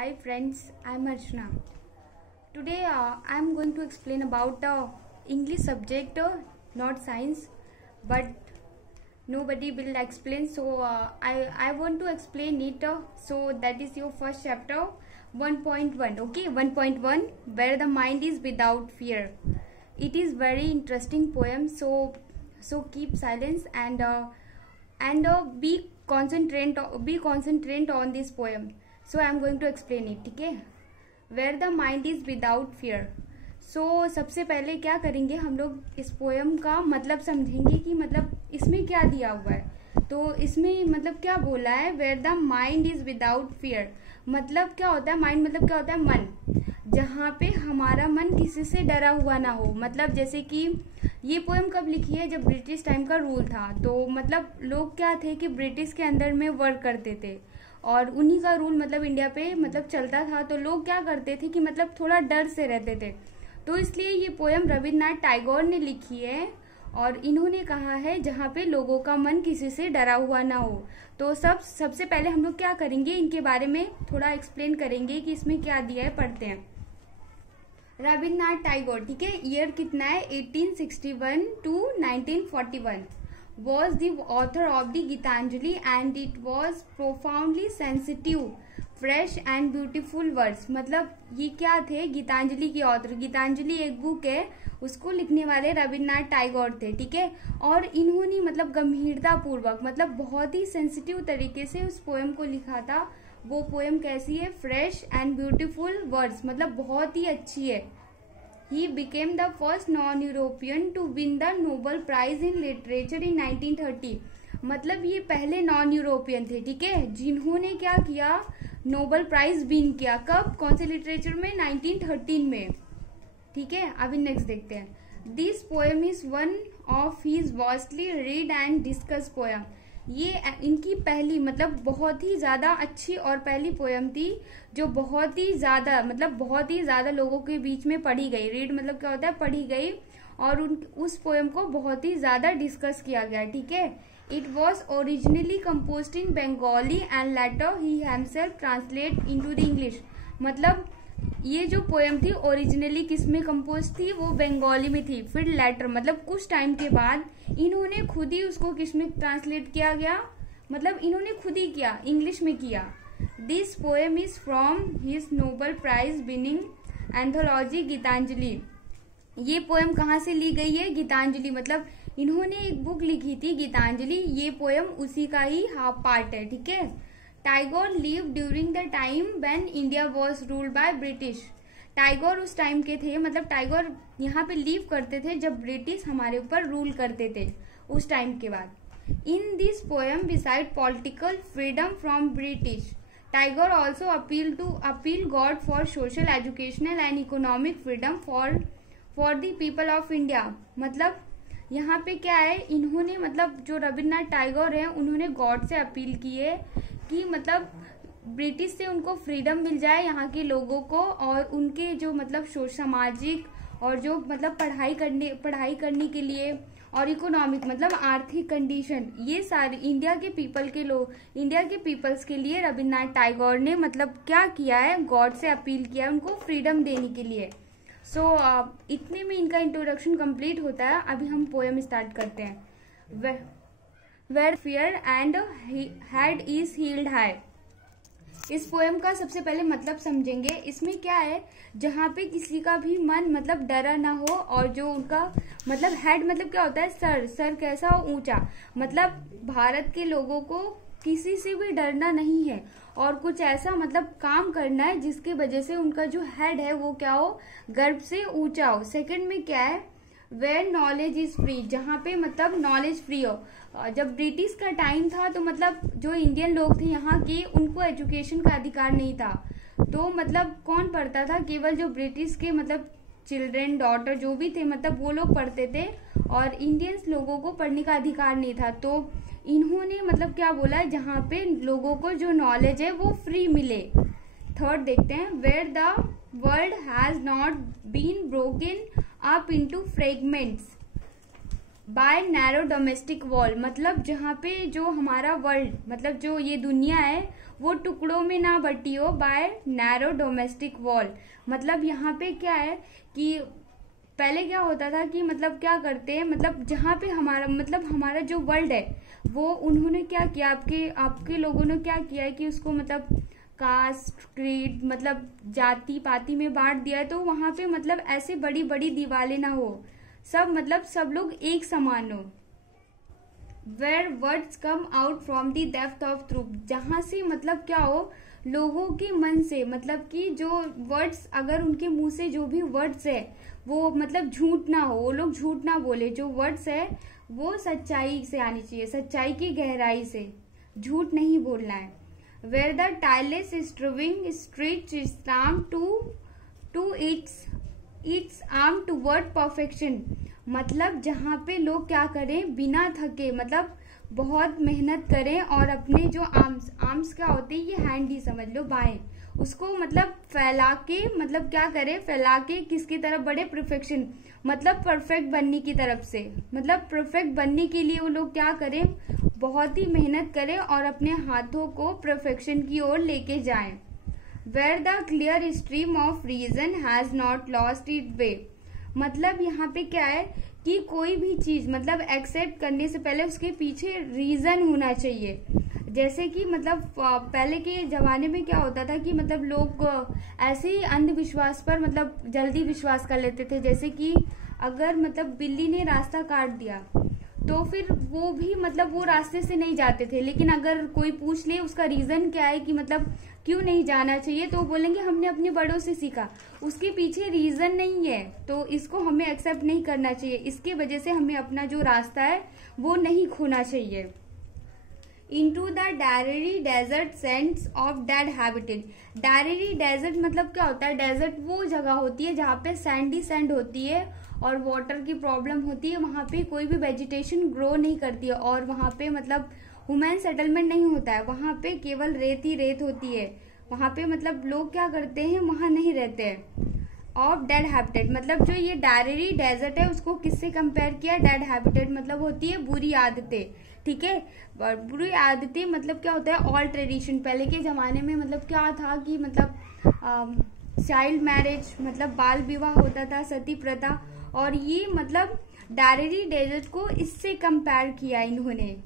Hi friends, I'm Archana. Today I'm going to explain about English subject, not science, but nobody will explain. So I want to explain it. So that is your first chapter, 1.1. Okay, 1.1, where the mind is without fear. It is very interesting poem. So keep silence and be concentrate on this poem. So I am going to explain it. ठीक है, where the mind is without fear. So सबसे पहले क्या करेंगे, हम लोग इस poem का मतलब समझेंगे कि मतलब इसमें क्या दिया हुआ है. तो इसमें मतलब क्या बोला है, where the mind is without fear. मतलब क्या होता है माइंड, मतलब क्या होता है मन, जहाँ पे हमारा मन किसी से डरा हुआ ना हो. मतलब जैसे कि ये पोएम कब लिखी है, जब ब्रिटिश टाइम का रूल था. तो मतलब लोग क्या थे कि ब्रिटिश के अंदर में वर्क करते थे और उन्हीं का रूल मतलब इंडिया पे मतलब चलता था. तो लोग क्या करते थे कि मतलब थोड़ा डर से रहते थे. तो इसलिए ये पोएम रविन्द्रनाथ टैगोर ने लिखी है और इन्होंने कहा है जहाँ पे लोगों का मन किसी से डरा हुआ ना हो. तो सबसे पहले हम लोग क्या करेंगे, इनके बारे में थोड़ा एक्सप्लेन करेंगे कि इसमें क्या दिया है. पढ़ते हैं. रविन्द्रनाथ टैगोर, ठीक है, ईयर कितना है, 1861 to 1941. Was the author of the Gitanjali and it was profoundly sensitive, fresh and beautiful words. मतलब ये क्या थे, गीतांजलि की ऑथर. गीतांजलि एक बुक है, उसको लिखने वाले रविन्द्रनाथ टैगोर थे. ठीक है, और इन्होंने मतलब गंभीरता पूर्वक मतलब बहुत ही सेंसिटिव तरीके से उस पोएम को लिखा था. वो पोएम कैसी है, फ्रेश एंड ब्यूटीफुल वर्ड्स, मतलब बहुत ही अच्छी है. He became the first non-European to win the Nobel Prize in Literature in 1930. मतलब ये पहले नॉन यूरोपियन थे, ठीक है, जिन्होंने क्या किया, नोबेल प्राइज विन किया. कब, कौन से लिटरेचर में, 1913 में. ठीक है, अभी नेक्स्ट देखते हैं. This poem is one of his vastly read and discuss poem. ये इनकी पहली मतलब बहुत ही ज़्यादा अच्छी और पहली पोएम थी जो बहुत ही ज़्यादा लोगों के बीच में पढ़ी गई. रीड मतलब क्या होता है, पढ़ी गई, और उस पोएम को बहुत ही ज़्यादा डिस्कस किया गया. ठीक है, it was originally composed in Bengali and later he himself translate into the English. मतलब ये जो पोएम थी ओरिजिनली किस में कंपोज थी, वो बंगाली में थी. फिर लेटर मतलब कुछ टाइम के बाद इन्होंने खुद ही उसको किस में ट्रांसलेट किया गया, मतलब इन्होंने खुद ही किया, इंग्लिश में किया. This poem is from his Nobel prize winning anthology Gitanjali. ये पोएम कहाँ से ली गई है, गीतांजलि. मतलब इन्होंने एक बुक लिखी थी गीतांजलि, ये पोएम उसी का ही हाफ पार्ट है. ठीक है. Tagore live during the time when India was ruled by British. Tagore उस टाइम के थे, मतलब टैगोर यहाँ पे लीव करते थे जब ब्रिटिश हमारे ऊपर रूल करते थे उस टाइम के बाद. In this poem beside political freedom from British, Tagore also appeal God for social, educational and economic freedom for the people of India. मतलब यहाँ पे क्या है, इन्होंने मतलब जो रविन्द्रनाथ टैगोर हैं उन्होंने गॉड से अपील की है कि मतलब ब्रिटिश से उनको फ्रीडम मिल जाए यहाँ के लोगों को, और उनके जो मतलब सामाजिक और जो मतलब पढ़ाई करने के लिए, और इकोनॉमिक मतलब आर्थिक कंडीशन, ये सारे इंडिया के पीपल्स के लिए रविन्द्रनाथ टैगोर ने मतलब क्या किया है, गॉड से अपील किया है उनको फ्रीडम देने के लिए. सो इतने में इनका इंट्रोडक्शन कंप्लीट होता है. अभी हम पोएम स्टार्ट करते हैं. Where fear and head is held high. इस पोएम का सबसे पहले मतलब समझेंगे. इसमें क्या है, जहाँ पे किसी का भी मन मतलब डरा ना हो, और जो उनका मतलब हेड मतलब क्या होता है, सर कैसा हो, ऊंचा. मतलब भारत के लोगों को किसी से भी डरना नहीं है और कुछ ऐसा मतलब काम करना है जिसकी वजह से उनका जो हेड है वो क्या हो, गर्व से ऊंचा हो. सेकंड में क्या है, वेयर नॉलेज इज फ्री, जहाँ पे मतलब नॉलेज फ्री हो. जब ब्रिटिश का टाइम था तो मतलब जो इंडियन लोग थे यहाँ के, उनको एजुकेशन का अधिकार नहीं था. तो मतलब कौन पढ़ता था, केवल जो ब्रिटिश के मतलब चिल्ड्रेन, डॉटर जो भी थे मतलब वो लोग पढ़ते थे, और इंडियंस लोगों को पढ़ने का अधिकार नहीं था. तो इन्होंने मतलब क्या बोला है, जहाँ पे लोगों को जो नॉलेज है वो फ्री मिले. थर्ड देखते हैं, where the world has not been broken up into fragments by narrow domestic wall. मतलब जहाँ पे जो हमारा वर्ल्ड मतलब जो ये दुनिया है वो टुकड़ों में ना बटी हो बाय नैरो डोमेस्टिक वॉल। मतलब यहाँ पे क्या है कि पहले क्या होता था कि मतलब क्या करते हैं, मतलब जहाँ पे हमारा जो वर्ल्ड है वो उन्होंने क्या किया, आपके लोगों ने क्या किया है कि उसको मतलब कास्ट क्रीड मतलब जाति पाति में बांट दिया है। तो वहां पे मतलब ऐसे बड़ी बड़ी दीवारें ना हो, सब लोग एक समान हो। Where words come out from the depth of truth, जहां से मतलब क्या हो, लोगों के मन से मतलब कि जो वर्ड्स, अगर उनके मुंह से जो भी वर्ड्स है वो मतलब झूठ ना हो, वो लोग झूठ ना बोले, जो वर्ड्स है वो सच्चाई से आनी चाहिए, सच्चाई की गहराई से, झूठ नहीं बोलना है। Where the tireless striving stretch arm to its arm toward perfection, मतलब जहाँ पे लोग क्या करें बिना थके, मतलब बहुत मेहनत करें और अपने जो आर्म्स क्या होते हैं, ये हैंड ही समझ लो, बाएं, उसको मतलब फैला के, मतलब क्या करें, फैला के किसकी तरफ बढ़े, परफेक्शन, मतलब परफेक्ट बनने की तरफ से, मतलब परफेक्ट बनने के लिए वो लोग क्या करें, बहुत ही मेहनत करें और अपने हाथों को परफेक्शन की ओर लेके जाएं। Where the clear stream of reason has not lost it way, मतलब यहाँ पे क्या है कि कोई भी चीज मतलब एक्सेप्ट करने से पहले उसके पीछे रीजन होना चाहिए। जैसे कि मतलब पहले के जमाने में क्या होता था कि मतलब लोग ऐसे ही अंधविश्वास पर मतलब जल्दी विश्वास कर लेते थे। जैसे कि अगर मतलब बिल्ली ने रास्ता काट दिया तो फिर वो भी मतलब वो रास्ते से नहीं जाते थे, लेकिन अगर कोई पूछ ले उसका रीजन क्या है कि मतलब क्यों नहीं जाना चाहिए, तो बोलेंगे हमने अपने बड़ों से सीखा, उसके पीछे रीजन नहीं है, तो इसको हमें एक्सेप्ट नहीं करना चाहिए। इसके वजह से हमें अपना जो रास्ता है वो नहीं खोना चाहिए। Into the dreary desert sands of dead habitat, dreary desert मतलब क्या होता है, डेजर्ट वो जगह होती है जहाँ पे सैंडी सैंड होती है और वाटर की प्रॉब्लम होती है, वहाँ पे कोई भी वेजिटेशन ग्रो नहीं करती है और वहाँ पे मतलब ह्यूमन सेटलमेंट नहीं होता है, वहाँ पे केवल रेत ही रेत होती है, वहाँ पे मतलब लोग क्या करते हैं, वहाँ नहीं रहते हैं। ऑफ डेड हैबिटेट, मतलब जो ये डायरेरी डेजर्ट है उसको किससे कंपेयर किया, डेड हैबिटेट मतलब होती है बुरी आदतें, ठीक है। बुरी आदतें मतलब क्या होता है, ऑल ट्रेडिशन, पहले के जमाने में मतलब क्या था कि मतलब चाइल्ड मैरिज मतलब बाल विवाह होता था, सती प्रथा, और ये मतलब डायरेरी डेजर्ट को इससे कंपेयर किया इन्होंने।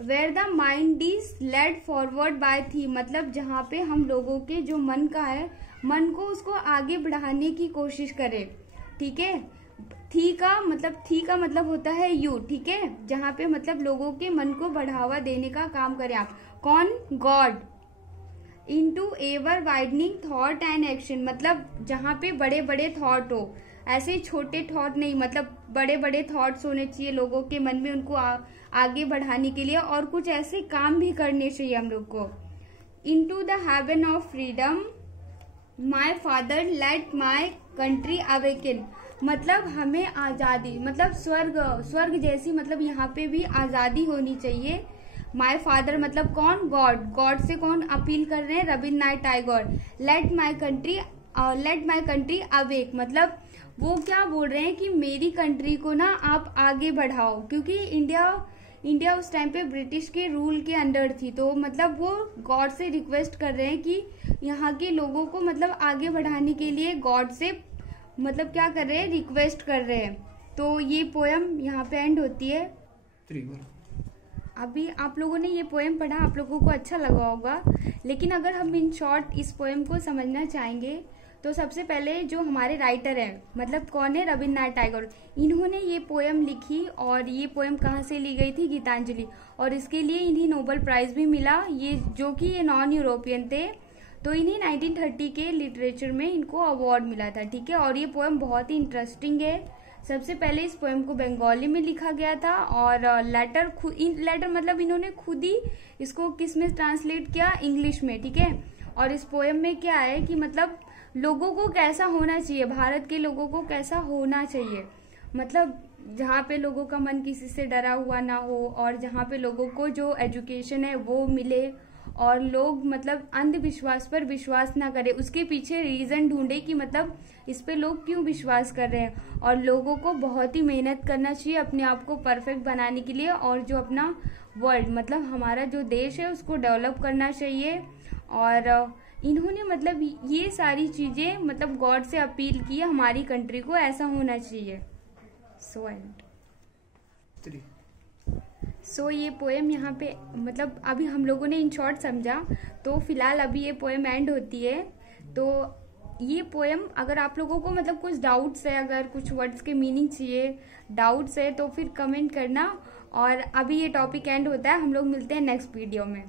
Where the mind is led forward by thee, मतलब जहाँ पे हम लोगों के जो मन का है, मन को उसको आगे बढ़ाने की कोशिश करें, ठीक है। थी का मतलब होता है यू, ठीक है, जहाँ पे मतलब लोगों के मन को बढ़ावा देने का काम करें आप, कौन, God. Into ever widening thought and action, मतलब जहाँ पे बड़े बड़े थॉट हो, ऐसे छोटे थॉट नहीं, मतलब बड़े बड़े थॉट्स होने चाहिए लोगों के मन में, उनको आगे बढ़ाने के लिए, और कुछ ऐसे काम भी करने चाहिए हम लोग को। Into the haven of freedom my father let my country awaken, मतलब हमें आजादी, मतलब स्वर्ग जैसी, मतलब यहाँ पे भी आजादी होनी चाहिए। माई फादर मतलब कौन, गॉड से कौन अपील कर रहे हैं, Rabindranath Tagore. Let my country awake, मतलब वो क्या बोल रहे हैं कि मेरी कंट्री को ना आप आगे बढ़ाओ, क्योंकि इंडिया उस टाइम पे ब्रिटिश के रूल के अंडर थी, तो मतलब वो गॉड से रिक्वेस्ट कर रहे हैं कि यहाँ के लोगों को मतलब आगे बढ़ाने के लिए गॉड से मतलब क्या कर रहे हैं, रिक्वेस्ट कर रहे हैं। तो ये पोएम यहाँ पे एंड होती है। अभी आप लोगों ने ये पोएम पढ़ा, आप लोगों को अच्छा लगा होगा, लेकिन अगर हम इन शॉर्ट इस पोएम को समझना चाहेंगे तो सबसे पहले जो हमारे राइटर हैं, मतलब कौन है, रविन्द्रनाथ टैगोर, इन्होंने ये पोएम लिखी, और ये पोएम कहाँ से ली गई थी, गीतांजलि, और इसके लिए इन्हें नोबेल प्राइज भी मिला, ये जो कि ये नॉन यूरोपियन थे, तो इन्हें 1930 के लिटरेचर में इनको अवार्ड मिला था, ठीक है। और ये पोएम बहुत ही इंटरेस्टिंग है। सबसे पहले इस पोएम को बंगाली में लिखा गया था, और लेटर मतलब इन्होंने खुद ही इसको किस में ट्रांसलेट किया, इंग्लिश में, ठीक है। और इस पोएम में क्या है कि मतलब लोगों को कैसा होना चाहिए, भारत के लोगों को कैसा होना चाहिए, मतलब जहाँ पे लोगों का मन किसी से डरा हुआ ना हो, और जहाँ पे लोगों को जो एजुकेशन है वो मिले, और लोग मतलब अंधविश्वास पर विश्वास ना करें, उसके पीछे रीजन ढूंढे कि मतलब इस पे लोग क्यों विश्वास कर रहे हैं, और लोगों को बहुत ही मेहनत करना चाहिए अपने आप को परफेक्ट बनाने के लिए, और जो अपना वर्ल्ड मतलब हमारा जो देश है उसको डेवलप करना चाहिए, और इन्होंने मतलब ये सारी चीज़ें मतलब गॉड से अपील की है हमारी कंट्री को ऐसा होना चाहिए। सो ये पोएम यहाँ पे मतलब अभी हम लोगों ने इन शॉर्ट समझा, तो फिलहाल अभी ये पोएम एंड होती है। तो ये पोएम अगर आप लोगों को मतलब कुछ डाउट्स है, अगर कुछ वर्ड्स के मीनिंग चाहिए, डाउट्स है, तो फिर कमेंट करना। और अभी ये टॉपिक एंड होता है, हम लोग मिलते हैं नेक्स्ट वीडियो में।